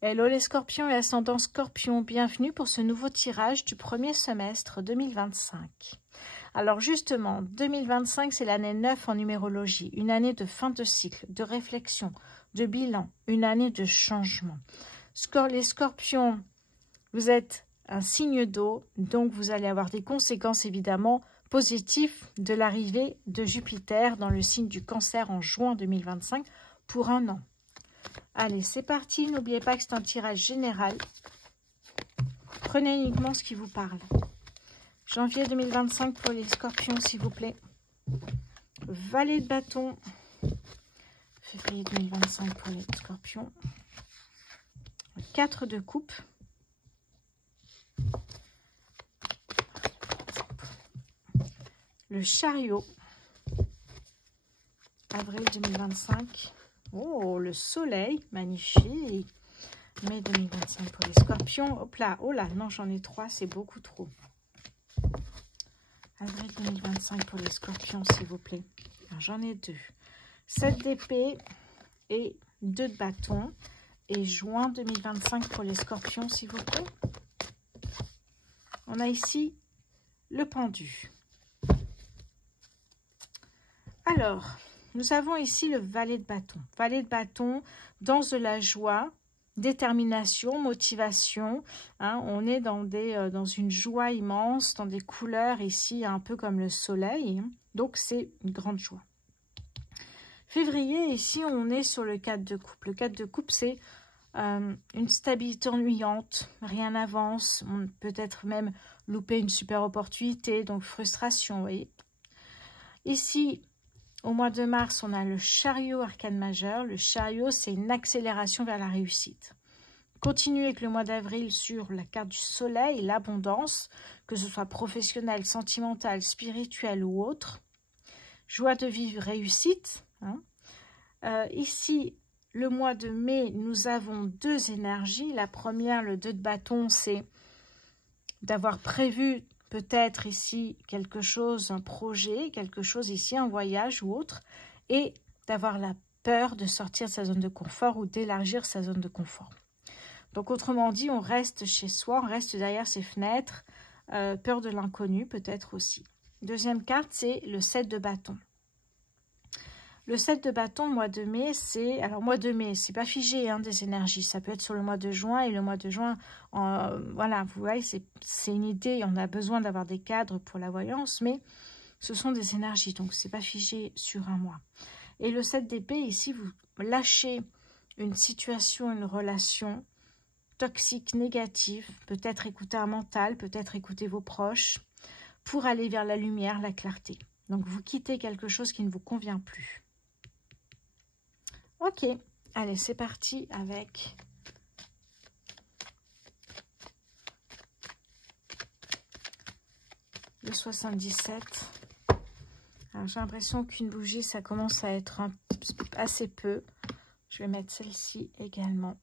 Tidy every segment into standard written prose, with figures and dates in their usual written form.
Hello les scorpions et ascendant scorpion, bienvenue pour ce nouveau tirage du premier semestre 2025. Alors justement, 2025 c'est l'année 9 en numérologie, une année de fin de cycle, de réflexion, de bilan, une année de changement. Les scorpions, vous êtes un signe d'eau, donc vous allez avoir des conséquences évidemment positives de l'arrivée de Jupiter dans le signe du Cancer en juin 2025 pour un an. Allez, c'est parti. N'oubliez pas que c'est un tirage général. Prenez uniquement ce qui vous parle. Janvier 2025 pour les scorpions, s'il vous plaît. Valet de bâton. Février 2025 pour les scorpions. 4 de coupe. Le chariot. Avril 2025. Oh, le soleil, magnifique. Mai 2025 pour les scorpions. Hop là, oh là, non, j'en ai 3, c'est beaucoup trop. Avril 2025 pour les scorpions, s'il vous plaît. J'en ai 2. 7 d'épée et 2 de bâton. Et juin 2025 pour les scorpions, s'il vous plaît. On a ici le pendu. Alors, nous avons ici le valet de bâton. Valet de bâton, danse de la joie, détermination, motivation. Hein, on est dans une joie immense, dans des couleurs ici, un peu comme le soleil. Donc, c'est une grande joie. Février, ici, on est sur le 4 de coupe. Le 4 de coupe, c'est une stabilité ennuyante. Rien n'avance. On peut être même louper une super opportunité. Donc, frustration, vous voyez. Ici, au mois de mars, on a le chariot arcane majeur. Le chariot, c'est une accélération vers la réussite. Continuez avec le mois d'avril sur la carte du soleil, l'abondance, que ce soit professionnelle, sentimentale, spirituelle ou autre. Joie de vivre, réussite. Hein. Ici, le mois de mai, nous avons 2 énergies. La première, le 2 de bâton, c'est d'avoir prévu peut-être ici quelque chose, un projet, quelque chose ici, un voyage ou autre, et d'avoir la peur de sortir de sa zone de confort ou d'élargir sa zone de confort. Donc autrement dit, on reste chez soi, on reste derrière ses fenêtres, peur de l'inconnu peut-être aussi. Deuxième carte, c'est le 7 de bâton. Le 7 de bâton, mois de mai, c'est... Alors, mois de mai, c'est pas figé, hein, des énergies. Ça peut être sur le mois de juin. Et le mois de juin, voilà, vous voyez, c'est une idée. On a besoin d'avoir des cadres pour la voyance. Mais ce sont des énergies. Donc, c'est pas figé sur un mois. Et le 7 d'épée, ici, vous lâchez une situation, une relation toxique, négative. Peut-être écouter un mental, peut-être écouter vos proches. Pour aller vers la lumière, la clarté. Donc, vous quittez quelque chose qui ne vous convient plus. Ok, allez, c'est parti avec le 77. Alors, j'ai l'impression qu'une bougie, ça commence à être assez peu. Je vais mettre celle-ci également.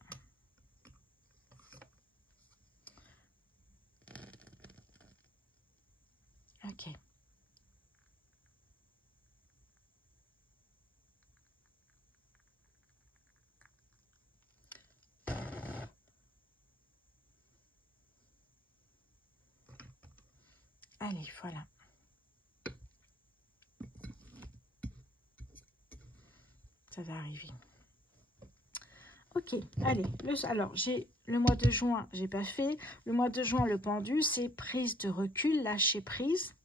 Ok. Allez, voilà. Ça va arriver. Ok, allez. Alors, j'ai le mois de juin, j'ai pas fait. Le mois de juin, le pendu, c'est prise de recul, lâcher prise.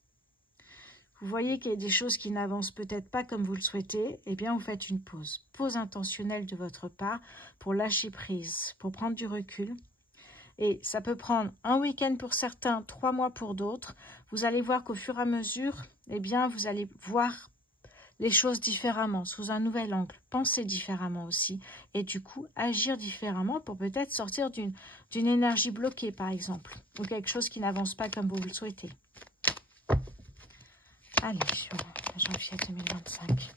Vous voyez qu'il y a des choses qui n'avancent peut-être pas comme vous le souhaitez. Eh bien, vous faites une pause. Pause intentionnelle de votre part pour lâcher prise, pour prendre du recul. Et ça peut prendre un week-end pour certains, 3 mois pour d'autres. Vous allez voir qu'au fur et à mesure, eh bien, vous allez voir les choses différemment, sous un nouvel angle. Penser différemment aussi. Et du coup, agir différemment pour peut-être sortir d'une énergie bloquée, par exemple. Ou quelque chose qui n'avance pas comme vous le souhaitez. Allez, sur janvier 2025.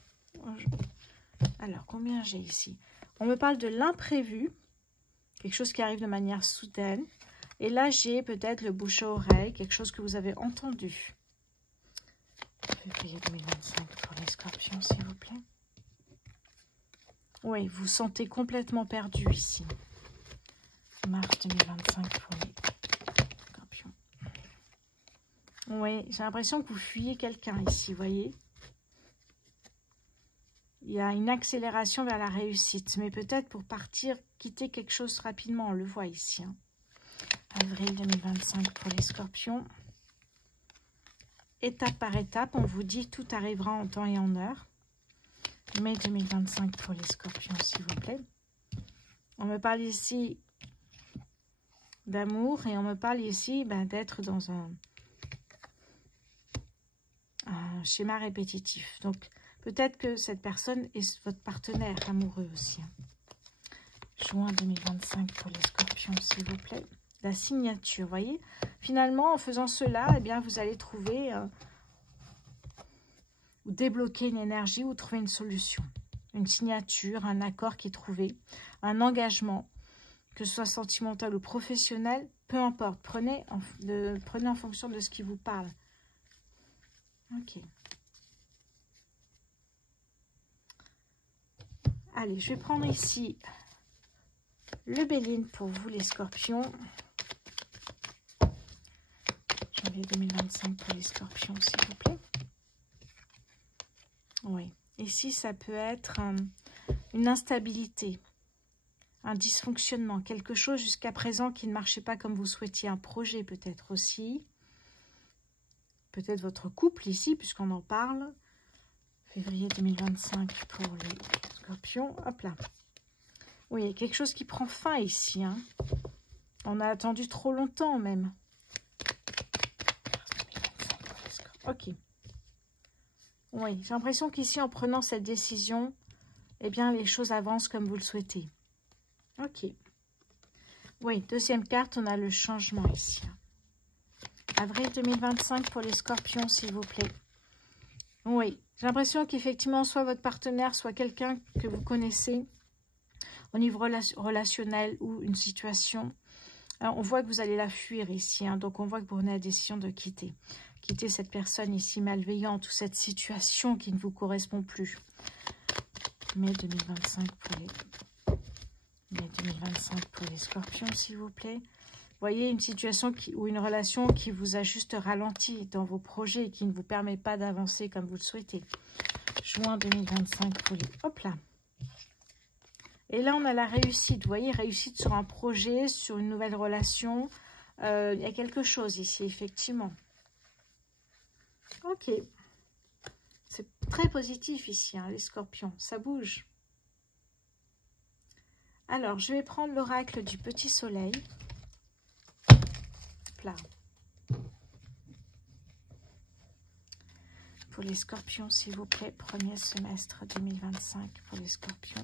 Alors, combien j'ai ici? On me parle de l'imprévu. Quelque chose qui arrive de manière soudaine. Et là, j'ai peut-être le bouche à oreille, quelque chose que vous avez entendu. Février 2025 pour les scorpions, s'il vous plaît. Oui, vous sentez complètement perdu ici. Mars 2025 pour les scorpions. Oui, j'ai l'impression que vous fuyez quelqu'un ici, vous voyez. Il y a une accélération vers la réussite, mais peut-être pour partir, quitter quelque chose rapidement, on le voit ici. Hein. Avril 2025 pour les scorpions. Étape par étape, on vous dit tout arrivera en temps et en heure. Mai 2025 pour les scorpions, s'il vous plaît. On me parle ici d'amour et on me parle ici d'être dans un schéma répétitif. Donc, peut-être que cette personne est votre partenaire amoureux aussi. Juin 2025 pour les scorpions, s'il vous plaît. La signature, vous voyez. Finalement, en faisant cela, eh bien, vous allez trouver ou débloquer une énergie ou trouver une solution. Une signature, un accord qui est trouvé, un engagement, que ce soit sentimental ou professionnel, peu importe. Prenez en fonction de ce qui vous parle. Ok. Allez, je vais prendre ici le Béline pour vous, les scorpions. Janvier 2025 pour les scorpions, s'il vous plaît. Oui. Ici, ça peut être une instabilité, un dysfonctionnement, quelque chose jusqu'à présent qui ne marchait pas comme vous souhaitiez. Un projet peut-être aussi. Peut-être votre couple ici, puisqu'on en parle. Février 2025 pour les scorpions. Hop là. Oui, il y a quelque chose qui prend fin ici. Hein. On a attendu trop longtemps même. Ok. Oui, j'ai l'impression qu'ici, en prenant cette décision, eh bien, les choses avancent comme vous le souhaitez. Ok. Oui, deuxième carte, on a le changement ici. Avril 2025 pour les scorpions, s'il vous plaît. Oui, j'ai l'impression qu'effectivement, soit votre partenaire, soit quelqu'un que vous connaissez au niveau relationnel ou une situation. Alors, on voit que vous allez la fuir ici. Hein, donc, on voit que vous prenez la décision de quitter. Quitter cette personne ici malveillante ou cette situation qui ne vous correspond plus. Mai 2025 pour les scorpions, s'il vous plaît. Vous voyez, une situation ou une relation qui vous a juste ralenti dans vos projets et qui ne vous permet pas d'avancer comme vous le souhaitez. Juin 2025 pour les... Hop là. Et là, on a la réussite. Vous voyez, réussite sur un projet, sur une nouvelle relation. Il y a quelque chose ici, effectivement. Ok. C'est très positif ici, hein, les scorpions. Ça bouge. Alors, je vais prendre l'oracle du petit soleil. Là. Pour les scorpions, s'il vous plaît, premier semestre 2025 pour les scorpions.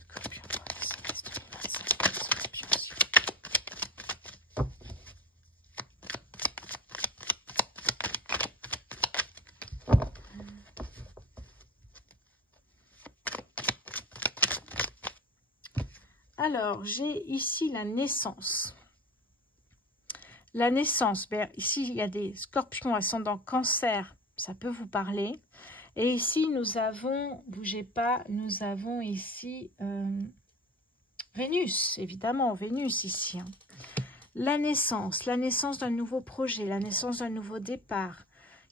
Scorpions, premier semestre 2025 pour les scorpions, s'il vous plaît. Alors, j'ai ici la naissance. La naissance, ben, ici, il y a des scorpions ascendant cancer, ça peut vous parler. Et ici, nous avons, bougez pas, nous avons ici Vénus, évidemment, Vénus ici. Hein. La naissance d'un nouveau projet, la naissance d'un nouveau départ.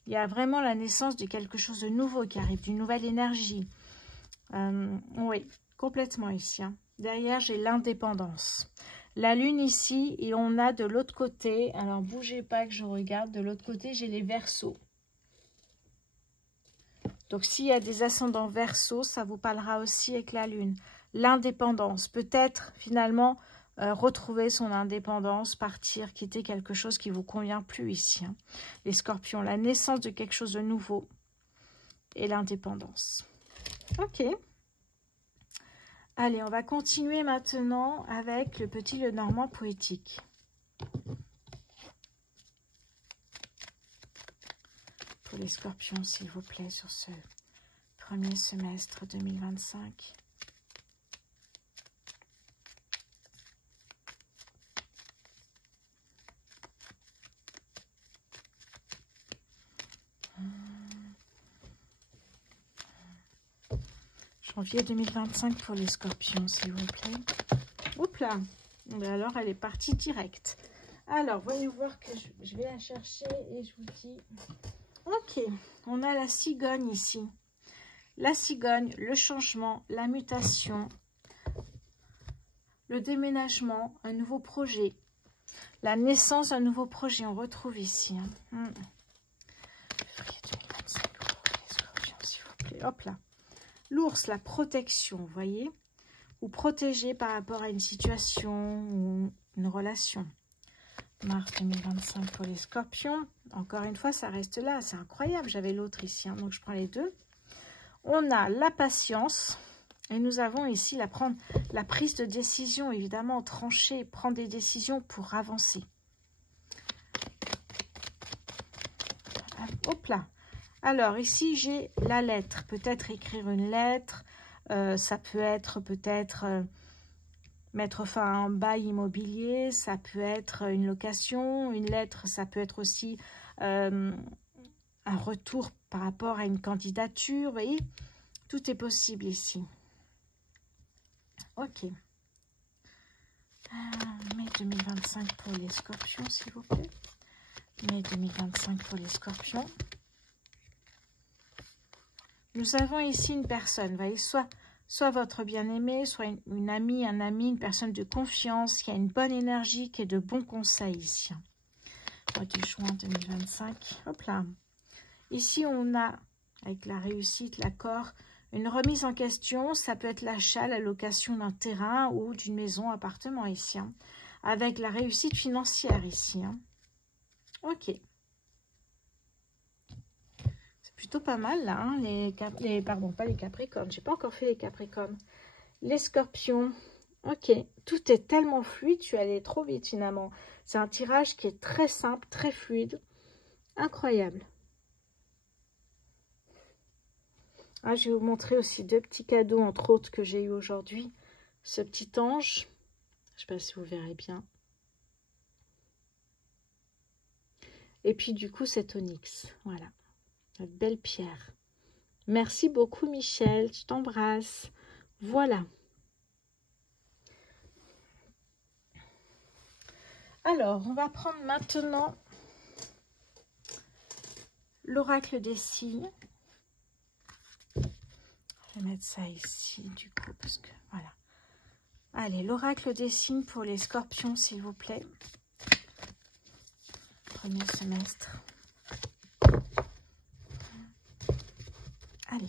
Il y a vraiment la naissance de quelque chose de nouveau qui arrive, d'une nouvelle énergie. Oui, complètement ici. Hein. Derrière, j'ai l'indépendance. La lune ici, et on a de l'autre côté, alors bougez pas que je regarde, de l'autre côté, j'ai les Verseaux. Donc, s'il y a des ascendants Verseaux, ça vous parlera aussi avec la lune. L'indépendance, peut-être finalement retrouver son indépendance, partir, quitter quelque chose qui ne vous convient plus ici. Hein. Les scorpions, la naissance de quelque chose de nouveau et l'indépendance. Ok. Allez, on va continuer maintenant avec le petit Lenormand poétique. Pour les scorpions, s'il vous plaît, sur ce premier semestre 2025. Janvier 2025 pour les scorpions, s'il vous plaît. Oups là. Alors, elle est partie directe. Alors, voyons voir que je vais la chercher et je vous dis... Ok, on a la cigogne ici. La cigogne, le changement, la mutation, le déménagement, un nouveau projet, la naissance d'un nouveau projet, on retrouve ici. Février 2025, les scorpions, s'il vous plaît. Hop là. L'ours, la protection, vous voyez, ou protéger par rapport à une situation ou une relation. Mars 2025 pour les scorpions. Encore une fois, ça reste là. C'est incroyable. J'avais l'autre ici, hein, donc je prends les deux. On a la patience. Et nous avons ici la prise de décision, évidemment, trancher, prendre des décisions pour avancer. Hop là. Alors, ici, j'ai la lettre. Peut-être écrire une lettre. Ça peut être peut-être... mettre fin à un bail immobilier, ça peut être une location, une lettre, ça peut être aussi un retour par rapport à une candidature, vous voyez, tout est possible ici. Ok. Mai 2025 pour les scorpions, s'il vous plaît. Mai 2025 pour les scorpions. Nous avons ici une personne, vous voyez, soit votre bien-aimé, soit une amie, un ami, une personne de confiance qui a une bonne énergie, qui est de bons conseils ici. Mois de juin 2025. Hop là. Ici, on a, avec la réussite, l'accord, une remise en question. Ça peut être l'achat, la location d'un terrain ou d'une maison, appartement ici. Hein, avec la réussite financière ici. Hein. Ok. Plutôt pas mal là, hein, pardon, pas les capricornes, j'ai pas encore fait les capricornes. Les scorpions, ok, tout est tellement fluide, tu es allé trop vite finalement. C'est un tirage qui est très simple, très fluide, incroyable. Ah, je vais vous montrer aussi deux petits cadeaux, entre autres, que j'ai eu aujourd'hui. Ce petit ange, je sais pas si vous verrez bien. Et puis du coup, cet onyx, voilà. Belle pierre. Merci beaucoup, Michel. Je t'embrasse. Voilà. Alors, on va prendre maintenant l'oracle des signes. Je vais mettre ça ici, du coup, parce que voilà. Allez, l'oracle des signes pour les scorpions, s'il vous plaît. Premier semestre. Allez.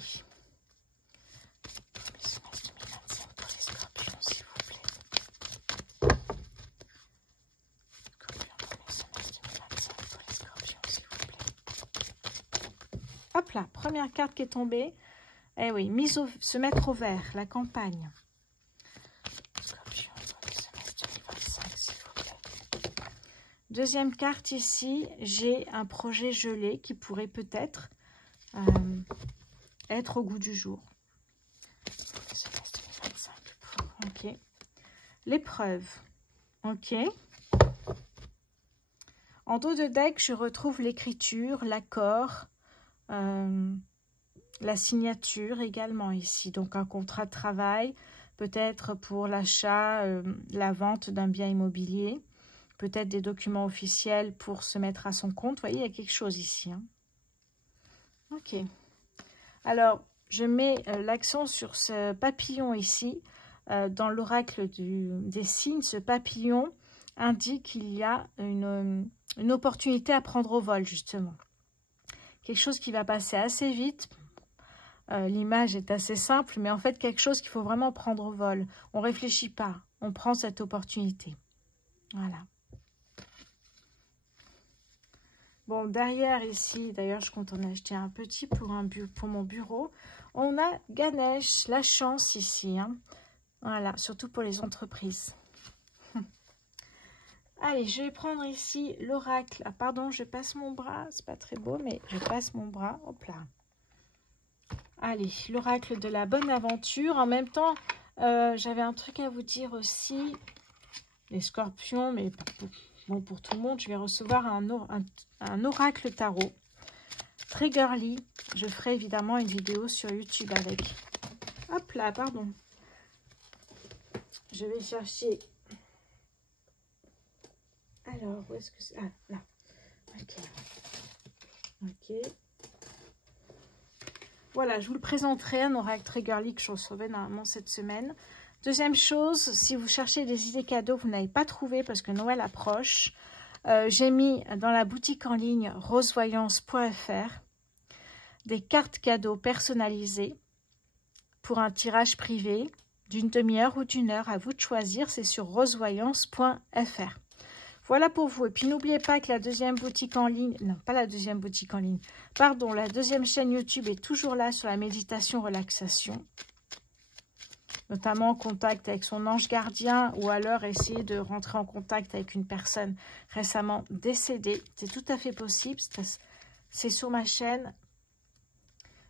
Premier semestre 2025 pour les scorpions, s'il vous plaît. Scorpion, premier semestre 2025 pour les scorpions, s'il vous plaît. Hop là, première carte qui est tombée. Eh oui, se mettre au vert, la campagne. Scorpion, premier semestre 2025, s'il vous plaît. Deuxième carte ici, j'ai un projet gelé qui pourrait peut-être... être au goût du jour. Ok. L'épreuve. Ok. En dos de deck, je retrouve l'écriture, l'accord, la signature également ici. Donc un contrat de travail, peut-être pour l'achat, la vente d'un bien immobilier, peut-être des documents officiels pour se mettre à son compte. Vous voyez, il y a quelque chose ici. Hein. Ok. Alors, je mets l'accent sur ce papillon ici. Dans l'oracle des signes, ce papillon indique qu'il y a une opportunité à prendre au vol, justement. Quelque chose qui va passer assez vite. L'image est assez simple, mais en fait, quelque chose qu'il faut vraiment prendre au vol. On ne réfléchit pas, on prend cette opportunité. Voilà. Bon, derrière ici, d'ailleurs, je compte en acheter un petit pour mon bureau. On a Ganesh, la chance ici. Hein. Voilà, surtout pour les entreprises. Allez, je vais prendre ici l'oracle. Ah, pardon, je passe mon bras. C'est pas très beau, mais je passe mon bras. Hop là. Allez, l'oracle de la bonne aventure. En même temps, j'avais un truc à vous dire aussi. Les scorpions, mais bon, pour tout le monde, je vais recevoir un oracle tarot. Très girly. Je ferai évidemment une vidéo sur YouTube avec. Hop là, pardon. Je vais chercher. Alors, où est-ce que c'est? Ah, là. Ok. Ok. Voilà, je vous le présenterai, un oracle très girly que je recevais normalement cette semaine. Deuxième chose, si vous cherchez des idées cadeaux, vous n'avez pas trouvé parce que Noël approche. J'ai mis dans la boutique en ligne rosevoyance.fr des cartes cadeaux personnalisées pour un tirage privé d'une demi-heure ou d'une heure. À vous de choisir, c'est sur rosevoyance.fr. Voilà pour vous. Et puis n'oubliez pas que la deuxième boutique en ligne, non pas la deuxième boutique en ligne, pardon, la deuxième chaîne YouTube est toujours là sur la méditation relaxation. Notamment en contact avec son ange gardien ou alors essayer de rentrer en contact avec une personne récemment décédée. C'est tout à fait possible. C'est sur ma chaîne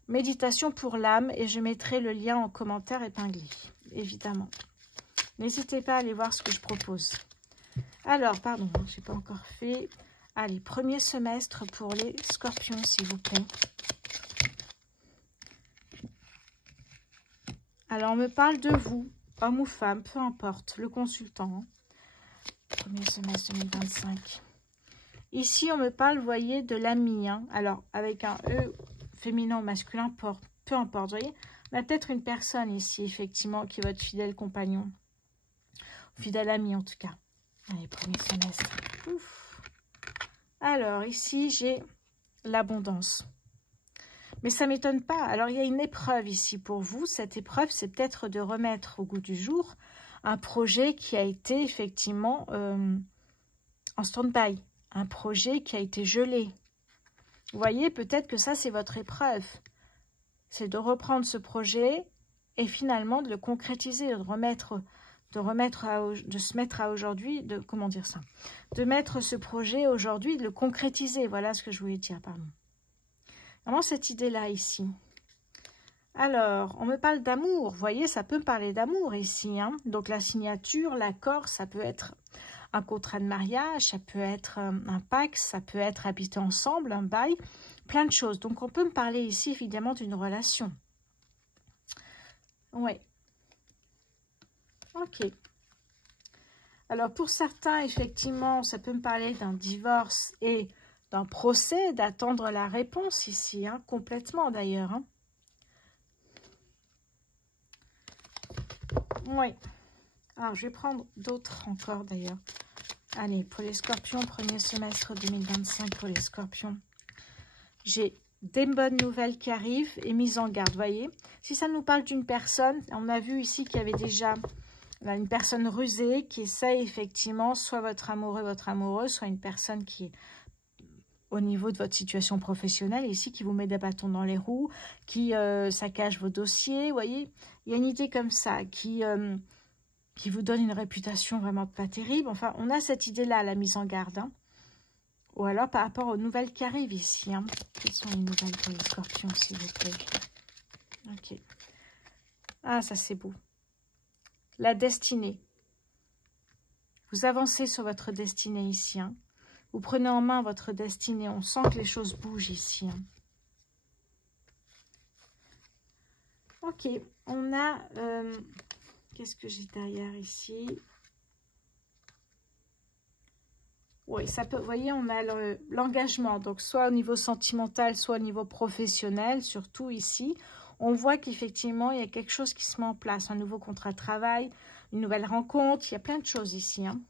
Méditation pour l'âme et je mettrai le lien en commentaire épinglé, évidemment. N'hésitez pas à aller voir ce que je propose. Alors, pardon, je n'ai pas encore fait. Allez, premier semestre pour les scorpions, s'il vous plaît. Alors, on me parle de vous, homme ou femme, peu importe, le consultant. Premier semestre 2025. Ici, on me parle, vous voyez, de l'ami. Hein. Alors, avec un E féminin ou masculin, peu importe. Vous voyez, on a peut-être une personne ici, effectivement, qui est votre fidèle compagnon. Fidèle ami, en tout cas. Allez, premier semestre. Ouf. Alors, ici, j'ai l'abondance. Mais ça ne m'étonne pas. Alors, il y a une épreuve ici pour vous. Cette épreuve, c'est peut-être de remettre au goût du jour un projet qui a été effectivement en stand-by. Un projet qui a été gelé. Vous voyez, peut-être que ça, c'est votre épreuve. C'est de reprendre ce projet et finalement de le concrétiser, de se mettre à aujourd'hui, comment dire ça, de mettre ce projet aujourd'hui, de le concrétiser. Voilà ce que je voulais dire, pardon. Vraiment cette idée-là ici. Alors, on me parle d'amour. Vous voyez, ça peut me parler d'amour ici. Hein. Donc, la signature, l'accord, ça peut être un contrat de mariage, ça peut être un pacte, ça peut être habiter ensemble, un bail, plein de choses. Donc, on peut me parler ici, évidemment, d'une relation. Oui. Ok. Alors, pour certains, effectivement, ça peut me parler d'un divorce et d'un procès, d'attendre la réponse ici, hein, complètement d'ailleurs. Hein. Oui. Alors, je vais prendre d'autres encore d'ailleurs. Allez, pour les scorpions, premier semestre 2025 pour les scorpions. J'ai des bonnes nouvelles qui arrivent et mise en garde, voyez. Si ça nous parle d'une personne, on a vu ici qu'il y avait déjà une personne rusée qui essaye effectivement, soit votre amoureux, soit une personne qui est au niveau de votre situation professionnelle, ici, qui vous met des bâtons dans les roues, qui saccage vos dossiers, vous voyez. Il y a une idée comme ça, qui vous donne une réputation vraiment pas terrible. Enfin, on a cette idée-là, la mise en garde. Hein. Ou alors par rapport aux nouvelles qui arrivent ici. Hein. Quelles sont les nouvelles pour les scorpions, s'il vous plaît? Ok. Ah, ça c'est beau. La destinée. Vous avancez sur votre destinée ici. Hein. Vous prenez en main votre destinée. On sent que les choses bougent ici. Hein. Ok. On a... qu'est-ce que j'ai derrière ici? Oui, ça peut, vous voyez, on a l'engagement, donc soit au niveau sentimental, soit au niveau professionnel, surtout ici. On voit qu'effectivement, il y a quelque chose qui se met en place, un nouveau contrat de travail, une nouvelle rencontre, il y a plein de choses ici. Hein.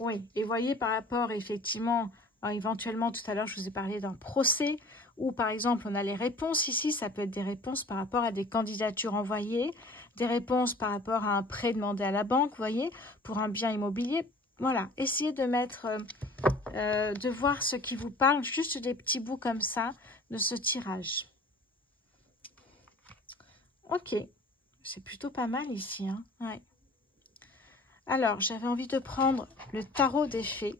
Oui, et vous voyez, par rapport, effectivement, éventuellement, tout à l'heure, je vous ai parlé d'un procès, où par exemple, on a les réponses ici, ça peut être des réponses par rapport à des candidatures envoyées, des réponses par rapport à un prêt demandé à la banque, vous voyez, pour un bien immobilier. Voilà, essayez de mettre, de voir ce qui vous parle, juste des petits bouts comme ça de ce tirage. Ok, c'est plutôt pas mal ici. Hein, ouais. Alors, j'avais envie de prendre le tarot des fées.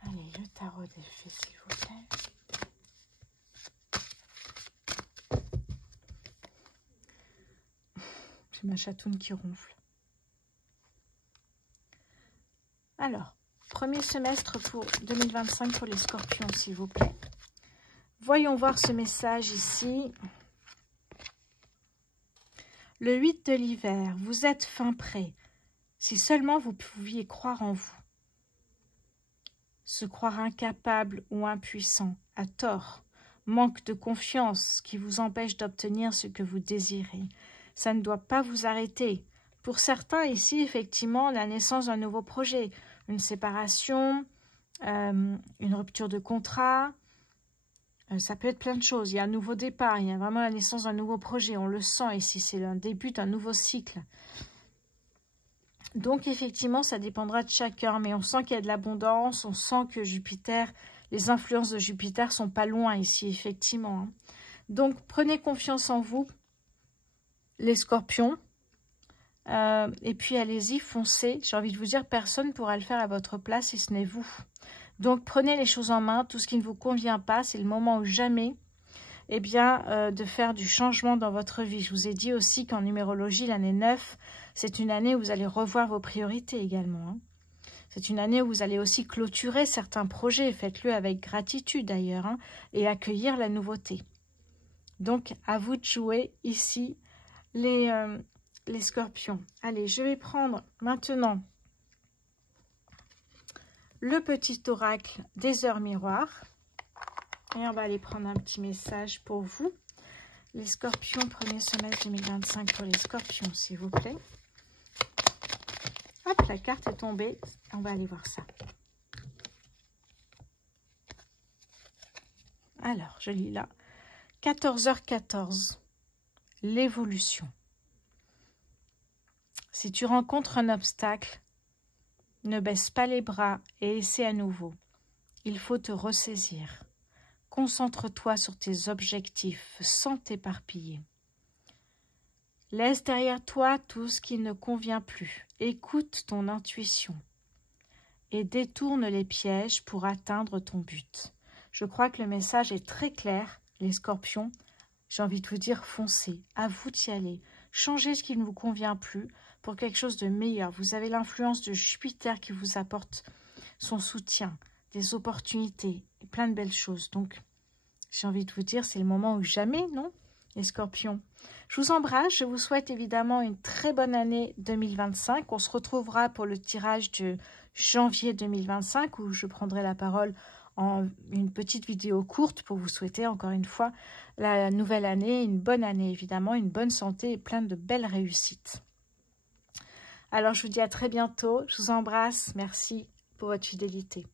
Allez, le tarot des fées, s'il vous plaît. Ma chatoune qui ronfle. Alors, premier semestre pour 2025 pour les scorpions, s'il vous plaît. Voyons voir ce message ici. Le 8 de l'hiver, vous êtes fin prêt. Si seulement vous pouviez croire en vous. Se croire incapable ou impuissant, à tort. Manque de confiance qui vous empêche d'obtenir ce que vous désirez. Ça ne doit pas vous arrêter. Pour certains ici, effectivement, la naissance d'un nouveau projet, une séparation, une rupture de contrat, ça peut être plein de choses. Il y a un nouveau départ, il y a vraiment la naissance d'un nouveau projet. On le sent ici, c'est le début d'un nouveau cycle. Donc, effectivement, ça dépendra de chacun, mais on sent qu'il y a de l'abondance, on sent que Jupiter, les influences de Jupiter sont pas loin ici, effectivement. Donc, prenez confiance en vous, les scorpions, et puis allez-y, foncez. J'ai envie de vous dire, personne ne pourra le faire à votre place si ce n'est vous. Donc, prenez les choses en main, tout ce qui ne vous convient pas, c'est le moment ou jamais, eh bien, de faire du changement dans votre vie. Je vous ai dit aussi qu'en numérologie, l'année 9, c'est une année où vous allez revoir vos priorités également. C'est une année où vous allez aussi clôturer certains projets. Faites-le avec gratitude d'ailleurs, et accueillir la nouveauté. Donc, à vous de jouer ici, les scorpions. Allez, je vais prendre maintenant le petit oracle des heures miroirs. Et on va aller prendre un petit message pour vous. Les scorpions, premier semestre 2025 pour les scorpions, s'il vous plaît. Hop, la carte est tombée. On va aller voir ça. Alors, je lis là. 14h14. L'évolution. Si tu rencontres un obstacle, ne baisse pas les bras et essaie à nouveau. Il faut te ressaisir. Concentre-toi sur tes objectifs sans t'éparpiller. Laisse derrière toi tout ce qui ne convient plus. Écoute ton intuition et détourne les pièges pour atteindre ton but. Je crois que le message est très clair, les scorpions. J'ai envie de vous dire, foncez, à vous d'y aller. Changez ce qui ne vous convient plus pour quelque chose de meilleur. Vous avez l'influence de Jupiter qui vous apporte son soutien, des opportunités et plein de belles choses. Donc, j'ai envie de vous dire, c'est le moment ou jamais, non, les scorpions? Je vous embrasse, je vous souhaite évidemment une très bonne année 2025. On se retrouvera pour le tirage de janvier 2025 où je prendrai la parole en une petite vidéo courte pour vous souhaiter encore une fois la nouvelle année, une bonne année évidemment, une bonne santé et plein de belles réussites. Alors je vous dis à très bientôt, je vous embrasse, merci pour votre fidélité.